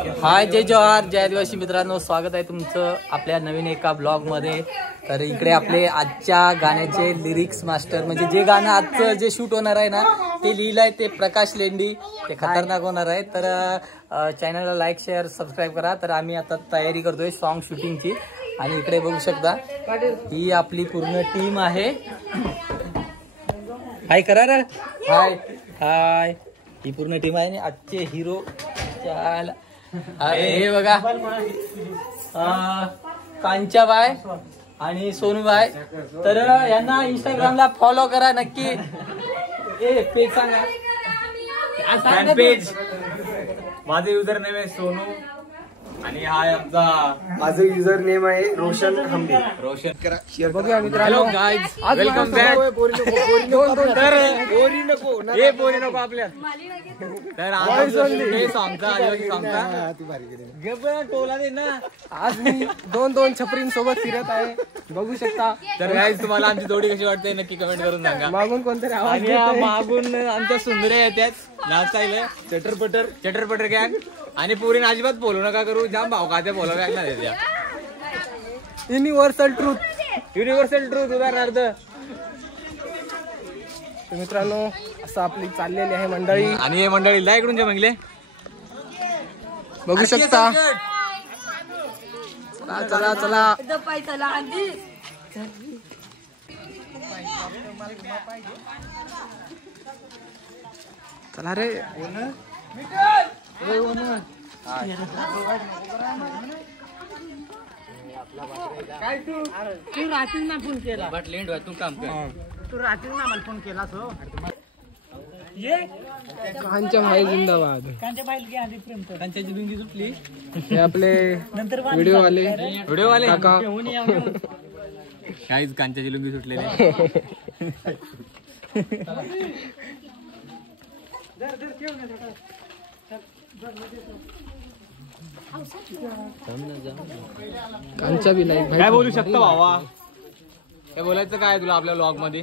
हाय जय जवाहर जय आदिवासी मित्रांनो, स्वागत आहे तुमचं आपल्या नवीन एका ब्लॉग मध्ये। तर इकडे आपले आजच्या गाण्याचे लिरिक्स मास्टर, म्हणजे जे गाणं आजचं जे शूट होणार आहे ना ते लिहिलंय ते प्रकाश लेंडी, ते खतरनाक होणार आहे। तर चॅनलला लाईक शेअर सबस्क्राईब करा। तर आम्ही आता तयारी करतोय सॉन्ग शूटिंगची आणि इकडे बघू शकता ही आपली पूर्ण टीम आहे। हाय करा रे, हाय हाय, ही पूर्ण टीम आहे। आजचे हिरो हे बघा, कांचाबाई आणि सोनूबाई। तर यांना इंस्टाग्रामला फॉलो करा नक्की। पेज सांगा, पेज माझं युजर नेम आहे सोनू आणि हा आमचा माझं युजर नेम आहे रोशन हंबे। रोशन करा। बघूया मित्रांनो, हॅलो गाइस, वेलकम बॅक। हे पोरी नको आपल्या। तर आज हे सॉन्गचा आदिवासी सॉन्गचा टोला दे ना। आज मी दोन छपरीं सोबत फिरत आहे, बघू शकता। तर गाइस तुम्हाला आमची जोडी कशी वाटते नक्की कमेंट करून सांगा। मागून कोणतरी आवाज आणि मागून आमच्या सुंदर्या येतात नाचायला, चटरपटर गँग। आणि पोरीने अजिबात बोलू नका करू, जाम भाव खाते बोलावं लागणार त्याच्या। युनिव्हर्सल ट्रूथ उदाहरणार्थ। मित्रांनो असं आपली चाललेली आहे मंडळी, आणि हे मंडळी ला इकडून जे मंगले बघू शकता। चला चला चला रे। तू रात्री ना फोन केला, बट लेंड तू काम कर। तू रात्री ना मला फोन केला सो ये कांच्या भाई जिंदाबाद। कांच्याची लुंगी सुटली। हे आपले व्हिडिओ वाले काका। काहीच कांच्याची लुंगी सुटलेली। कांच्या बी नाही काय बोलू शकता भावा? काय बोलायचं काय तुला आपल्या व्लॉग मध्ये?